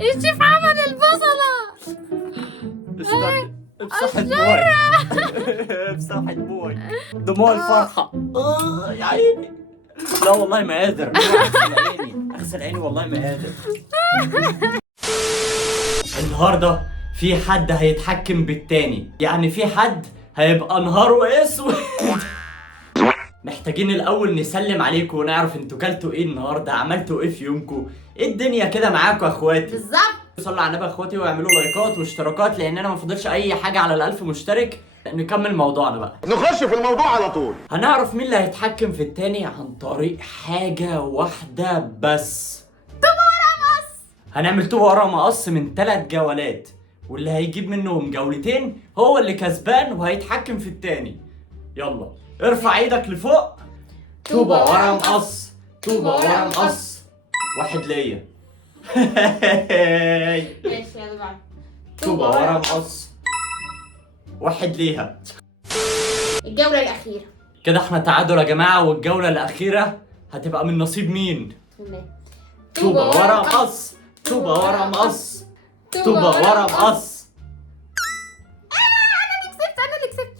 الشيف عمل البصلة. استنى، امسحت بوي. امسحت بوي. دموع الفرحة. يا عيني. لا والله ما قادر. اغسل عيني، اغسل عيني، والله ما قادر. النهارده في حد هيتحكم بالتاني، يعني في حد هيبقى نهاره اسود. محتاجين الاول نسلم عليكم ونعرف انتوا كلتوا ايه النهارده، عملتوا ايه في يومكم، ايه الدنيا كده معاكم يا اخواتي. بالظبط. صلوا على النبي يا اخواتي واعملوا لايكات واشتراكات، لان انا ما فاضلش اي حاجه على ال1000 مشترك. نكمل موضوعنا بقى، نخش في الموضوع على طول. هنعرف مين اللي هيتحكم في التاني عن طريق حاجه واحده بس. طوبة ورا مقص. هنعمل طوبة ورا مقص من 3 جولات، واللي هيجيب منهم جولتين هو اللي كسبان وهيتحكم في التاني. يلا ارفع ايدك لفوق. طوبة ورا مقص، طوبة ورا مقص. واحد ليا. ماشي يلا بعد. طوبة ورا مقص. واحد ليها. الجولة الأخيرة. كده احنا تعادل يا جماعة، والجولة الأخيرة هتبقى من نصيب مين؟ طوبة ورا مقص، طوبة ورا مقص، طوبة ورا مقص. أنا اللي كسبت.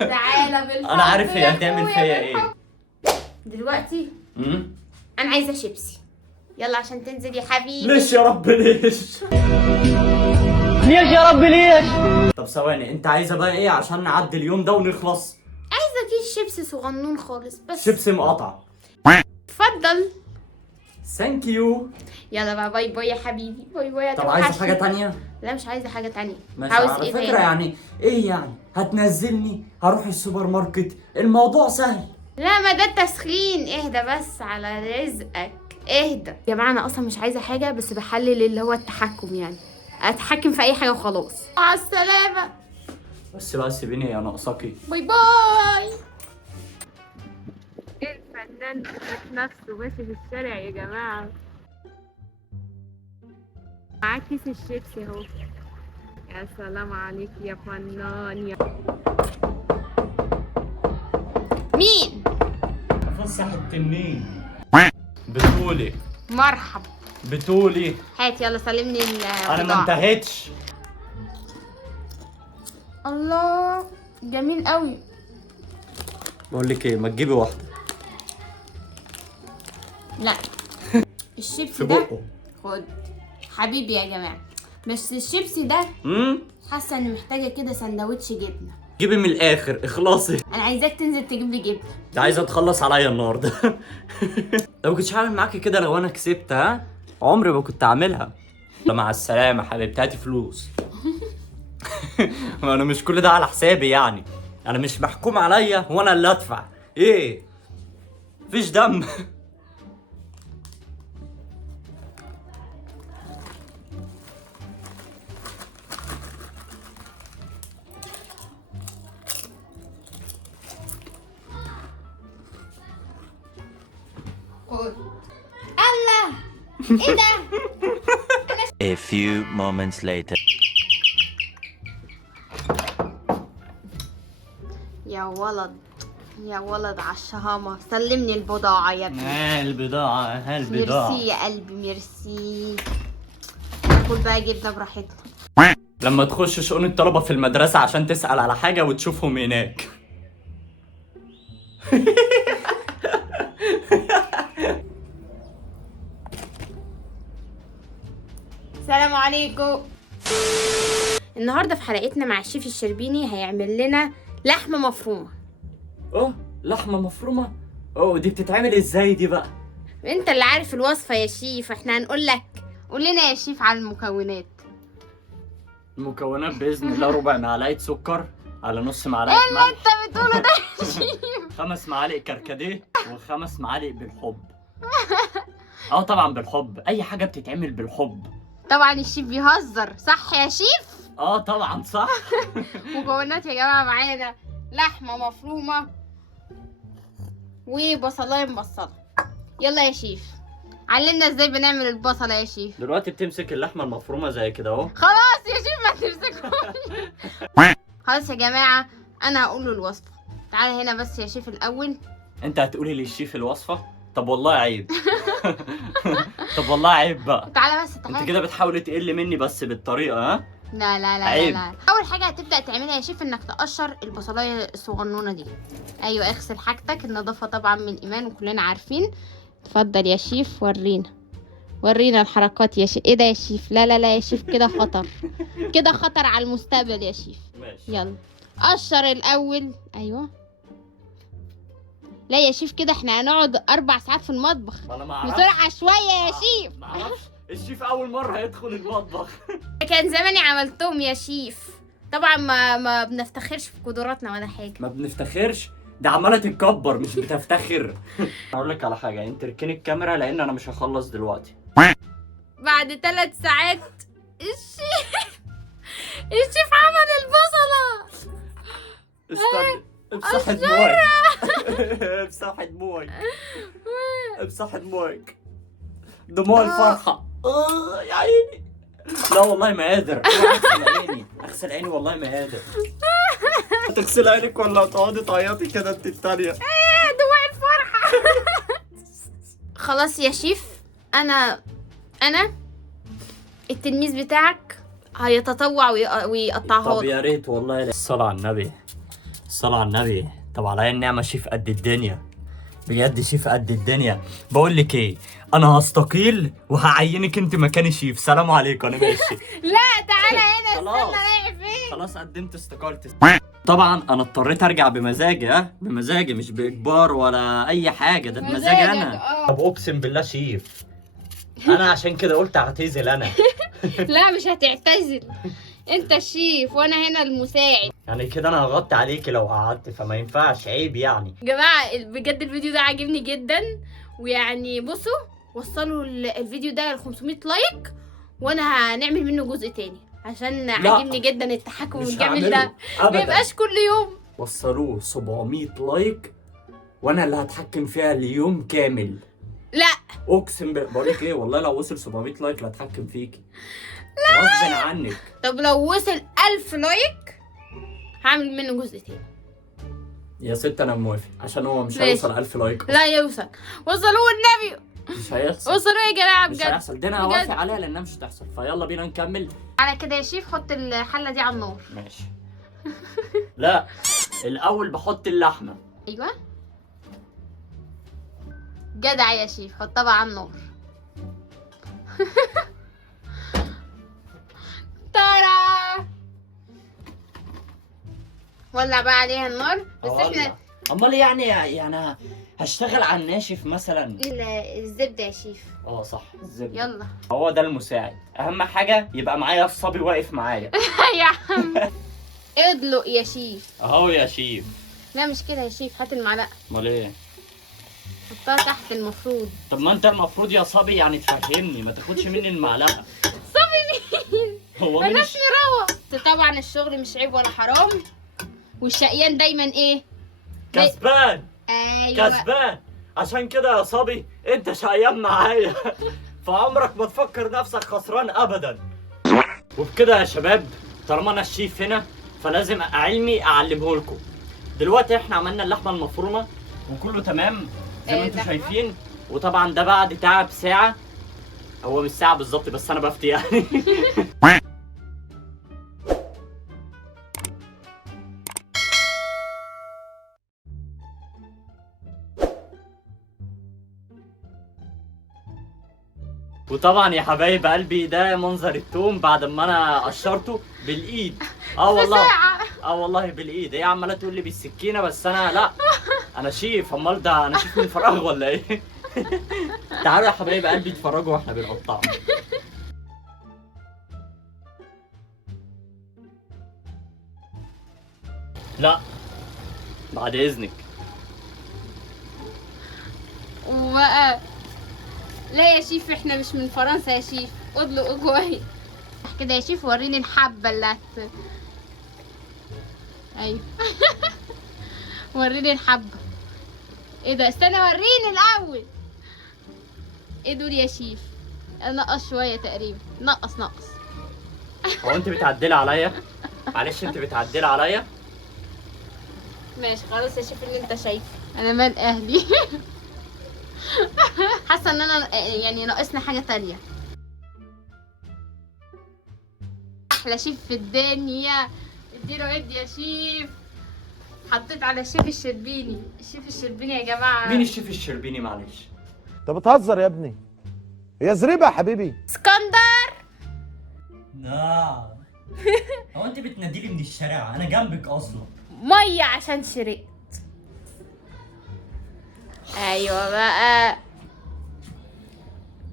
تعالى بالحب. أنا عارف هي يا هتعمل أخويا فيا إيه. بالحب. دلوقتي أنا عايزة شيبسي. يلا عشان تنزل يا حبيبي. ليش يا رب ليش؟ ليش يا رب ليش؟ طب ثواني، انت عايزه بقى ايه عشان نعدي اليوم ده ونخلص؟ عايزة كيس شيبسي صغنون خالص بس. شيبسي مقطع. اتفضل. ثانك يو. يلا بقى، باي باي يا حبيبي، باي باي. طب عايزه حاجه تانية؟ لا مش عايزة حاجة تانية. ماشي، عاوز على ايه فكره تاني؟ يعني ايه يعني؟ هتنزلني هروح السوبر ماركت، الموضوع سهل. لا ما ده تسخين، اهدى بس على رزقك، اهدى. يا جماعة انا اصلا مش عايزة حاجة، بس بحلل اللي هو التحكم، يعني اتحكم في اي حاجة وخلاص. مع السلامة. بس بقى سيبيني يا ناقصاكي. باي باي. ايه الفنان نفسه ماشي في الشارع يا جماعة، معاه كيس الشيبسي اهو. يا سلام عليك يا فنان يا مين؟ فسح التنين. بتقولي مرحب. بتقولي هات يلا سلمني انا ما انتهيتش. الله جميل قوي. بقول لك ايه، ما تجيبي واحده لا الشيبسي في ده بقه. خد حبيبي يا جماعه، بس الشيبسي ده حاسه اني محتاجه كده سندوتش جبنه. جيبي من الاخر، اخلصي. انا عايزاك تنزل تجيب لي جبنه. انت عايزه تخلص عليا النهارده. لو كنتش هعمل معاكي كده لو انا كسبت، ها عمري ما كنت اعملها. لا مع السلامه حبيبتي، هاتي فلوس. انا مش كل ده على حسابي يعني، انا مش محكوم عليا وانا اللي ادفع. ايه مفيش دم. الله ايه ده؟ A few moments later. يا ولد يا ولد على الشهامه، سلمني البضاعه يا ابني. البضاعه ميرسي يا قلبي ميرسي. ناكل بقى جبنه براحتنا. لما تخش شؤون الطلبه في المدرسه عشان تسأل على حاجه وتشوفهم هناك. السلام عليكم. النهارده في حلقتنا مع الشيف الشربيني هيعمل لنا لحمه مفرومه. لحمه مفرومه. دي بتتعمل ازاي دي بقى؟ انت اللي عارف الوصفه يا شيف، احنا هنقول لك. قول لنا يا شيف على المكونات. المكونات باذن الله: ربع معلقه سكر، على نص معلقه ايه اللي ملح، انت بتقوله ده يا شيف؟ 5 معالق كركديه، و5 معالق بالحب. طبعا بالحب، اي حاجه بتتعمل بالحب. طبعا الشيف بيهزر، صح يا شيف؟ طبعا صح. مكونات يا جماعه معانا: لحمه مفرومه وبصلايه مبصله. يلا يا شيف علمنا ازاي بنعمل البصله يا شيف. دلوقتي بتمسك اللحمه المفرومه زي كده اهو. خلاص يا شيف ما تمسكوش. خلاص يا جماعه انا هقول له الوصفه. تعالى هنا بس يا شيف الاول. انت هتقولي للشيف الوصفه؟ طب والله عيب. طب والله عيب بقى. تعالى بس انت تعالى. كده بتحاول تقل مني بس بالطريقه، ها؟ لا لا لا عيب. لا لا. اول حاجه هتبدا تعملها يا شيف انك تقشر البصلايه الصغنونه دي. ايوه اغسل حاجتك، النظافه طبعا من الايمان وكلنا عارفين. اتفضل يا شيف ورينا، ورينا الحركات يا شيف. ايه ده يا شيف؟ لا لا لا يا شيف، كده خطر، كده خطر على المستقبل يا شيف. ماشي. يلا قشر الاول. ايوه. لا يا شيف كده احنا هنقعد 4 ساعات في المطبخ. انا ما اعرفش. بسرعه شويه يا شيف. ما اعرفش، الشيف اول مره هيدخل المطبخ. كان زماني عملتهم يا شيف. طبعا ما بنفتخرش في قدراتنا ولا حاجه. ما بنفتخرش، ده عماله تتكبر مش بتفتخر. هقول لك على حاجه، انت اركني الكاميرا لان انا مش هخلص دلوقتي. بعد 3 ساعات الشيف عمل البصله. استنى، امسح دموعك. امسح دموعك، امسح دموعك، دموع الفرحه. يا عيني. لا والله ما قادر، اغسل عيني، اغسل عيني والله ما قادر. هتغسل عينك ولا هتقعدي تعيطي كده انت التانية؟ دموع الفرحه. خلاص يا شيف، انا التلميذ بتاعك هيتطوع ويقطعها طب يا ريت والله. الصلاة على النبي، الصلاة على النبي. طب عليا النعمة شيف قد الدنيا، بجد شيف قد الدنيا. بقول لك ايه، انا هستقيل وهعينك انت مكاني شيف. سلام عليكم، انا ماشي. لا تعالى هنا، خلاص. استنى رايح فين؟ خلاص قدمت استقالتي. طبعا انا اضطريت ارجع بمزاجي، ها، بمزاجي مش باجبار ولا اي حاجه، ده بمزاجي انا. طب اقسم بالله شيف، انا عشان كده قلت اعتزل انا. لا مش هتعتزل، انت الشيف وانا هنا المساعد. يعني كده انا هغطي عليكي لو قعدت، فما ينفعش، عيب يعني. يا جماعه بجد الفيديو ده عاجبني جدا، ويعني بصوا وصلوا الفيديو ده ل 500 لايك وانا هنعمل منه جزء تاني عشان عاجبني جدا التحكم الجميل ده. ما يبقاش كل يوم. وصلوه 700 لايك وانا اللي هتحكم فيها اليوم كامل. لا اقسم بقول لك ايه، والله لو وصل 700 لايك لا اتحكم فيكي غصب عنك. طب لو وصل 1000 لايك هعمل منه جزء تاني. يا ست انا موافق، عشان هو مش ماشي. هيوصل 1000 لايك أصلاً. لا يوصل، وصلوه النبي، مش هيحصل، وصلوه يا جماعه مش بجد. هيحصل. دي انا بجد. هوافق عليها لانها مش هتحصل، فيلا بينا نكمل. على كده يا شيف حط الحله دي على النار. ماشي. لا الاول بحط اللحمه. ايوه جدع يا شيف، حطها بقى على النار. ترى ولع بقى عليها النار. بس احنا امال يعني هشتغل على الناشف مثلا. الزبده يا شيف. صح، الزبده. يلا هو ده المساعد، اهم حاجه يبقى معايا الصبي واقف معايا. يا عم ادلق يا شيف. اهو يا شيف. لا مش كده يا شيف، هات المعلقه امال ايه؟ حطها تحت المفروض. طب ما انت المفروض يا صبي يعني تفهمني، ما تاخدش مني المعلقه. صبي مين؟ هو انا مين اسمي روى. طبعا الشغل مش عيب ولا حرام، والشقيان دايما ايه؟ كسبان. ايوه كسبان. عشان كده يا صبي انت شقيان معايا. فعمرك ما تفكر نفسك خسران ابدا. وبكده يا شباب، طالما انا الشيف هنا فلازم علمي اعلمه لكم. دلوقتي احنا عملنا اللحمه المفرومه وكله تمام زي ما انتم شايفين، وطبعا ده بعد تعب ساعه. هو مش ساعه بالظبط بس انا بفتي يعني. وطبعا يا حبايب قلبي ده منظر التوم بعد ما انا قشرته بالايد. والله والله بالايد. هي عماله تقول لي بالسكينه بس انا لا، انا شيف. امال ده انا شيف من فراغ ولا ايه؟ تعالوا يا حبايب قلبي اتفرجوا واحنا بنقطعه. لا بعد اذنك. لا يا شيف احنا مش من فرنسا يا شيف، ادلق كويس كده يا شيف. وريني الحبه اللي ايوه. وريني الحبه. ايه ده؟ استنى وريني الاول. ايه دول يا شيف؟ نقص شويه تقريبا. نقص. هو انت بتعدلي عليا؟ معلش انت بتعدلي عليا؟ ماشي خلاص يا شيف اللي انت شايفه، انا مال اهلي. حاسه ان انا يعني ناقصنا حاجه تانية. احلى شيف في الدنيا، اديله ادي يا شيف. حطيت على الشيف الشربيني. الشيف الشربيني يا جماعه. مين الشيف الشربيني معلش؟ انت بتهزر يا ابني، هي زريبه يا حبيبي. اسكندر. نعم. هو انت بتناديلي من الشارع؟ انا جنبك اصلا. ميه عشان شرقت. ايوه بقى.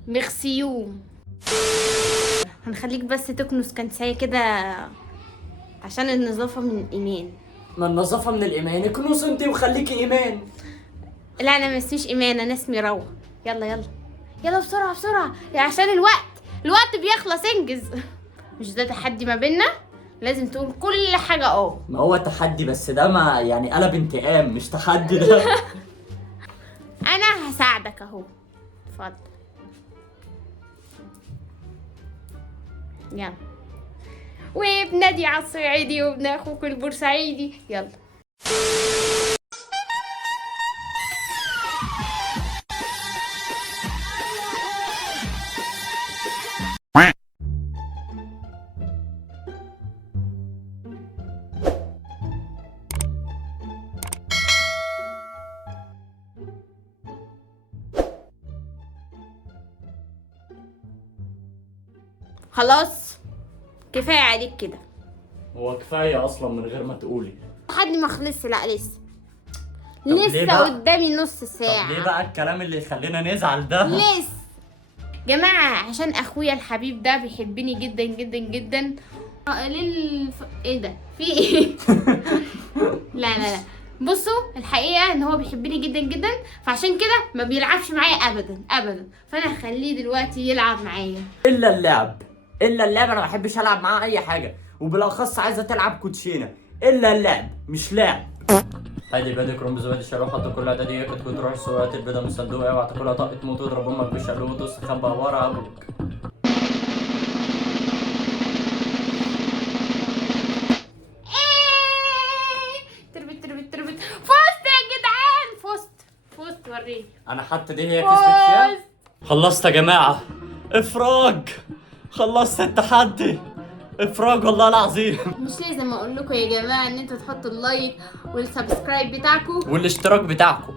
ميرسيوم. هنخليك بس تكنس كنسايه كده عشان النظافه من الايمان. ما النظافه من الايمان، اكنوس انت وخليكي ايمان. لا انا ما اسميش ايمان، انا اسمي روى. يلا يلا يلا بسرعه بسرعه عشان الوقت بيخلص. انجز. مش ده تحدي ما بيننا؟ لازم تقول كل حاجه. ما هو تحدي، بس ده ما يعني قلب انتقام مش تحدي ده. انا هساعدك اهو. اتفضل. يلا. وبنادي على الصعيدي وابن اخوك البورسعيدي. يلا. خلاص كفايه عليك كده. هو كفايه اصلا من غير ما تقولي. لحد ما خلص. لا لسه ليه لسه بقى؟ قدامي نص طب ساعه. ليه بقى الكلام اللي يخلينا نزعل ده؟ لسه جماعه عشان اخويا الحبيب ده بيحبني جدا جدا جدا. ايه ده في ايه؟ لا لا لا بصوا، الحقيقه ان هو بيحبني جدا جدا، فعشان كده ما بيلعبش معايا ابدا ابدا، فانا هخليه دلوقتي يلعب معايا. الا اللعب انا ما بحبش العب معاه اي حاجه، وبالاخص عايزه تلعب كوتشينه. الا اللعب مش لعب. هادي بادي كروم زبادي شالوه حط كل اعدادي كنت تروح سوات البيضه من الصندوق اوعى تاكلها طاقه موت واضرب امك بالشالوه تستخبى ورا ابوك. تربت فزت يا جدعان. فزت وريني. انا حتى دي هي كسبت فيها. خلصت يا جماعه. افراج. خلصت التحدي. افراج والله العظيم. مش لازم اقول لكم يا جماعه ان انتوا تحطوا اللايك والسبسكرايب بتاعكم والاشتراك بتاعكم.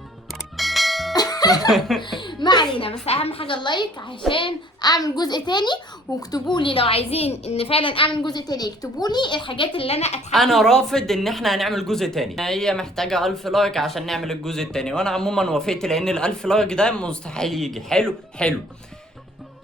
ما علينا، بس اهم حاجه اللايك عشان اعمل جزء تاني. واكتبوا لي لو عايزين ان فعلا اعمل جزء تاني، اكتبوا لي الحاجات اللي انا اتحكم انا رافض ان احنا هنعمل جزء تاني. هي محتاجه 1000 لايك عشان نعمل الجزء التاني، وانا عموما وافقت لان ال1000 لايك ده مستحيل يجي. حلو.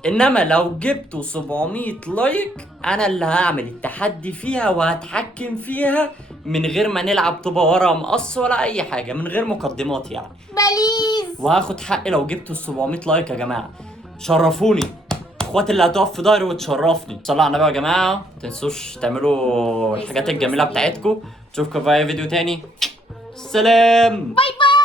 انما لو جبتوا 700 لايك انا اللي هعمل التحدي فيها وهتحكم فيها من غير ما نلعب طوبه ورا مقص ولا اي حاجه، من غير مقدمات يعني. بليز. وهاخد حقي لو جبتوا 700 لايك يا جماعه. شرفوني اخواتي اللي هتقف في ظهري وتشرفني. صلوا على النبي يا جماعه، ما تنسوش تعملوا الحاجات الجميله بتاعتكم. اشوفكم في اي فيديو تاني. سلام. باي باي.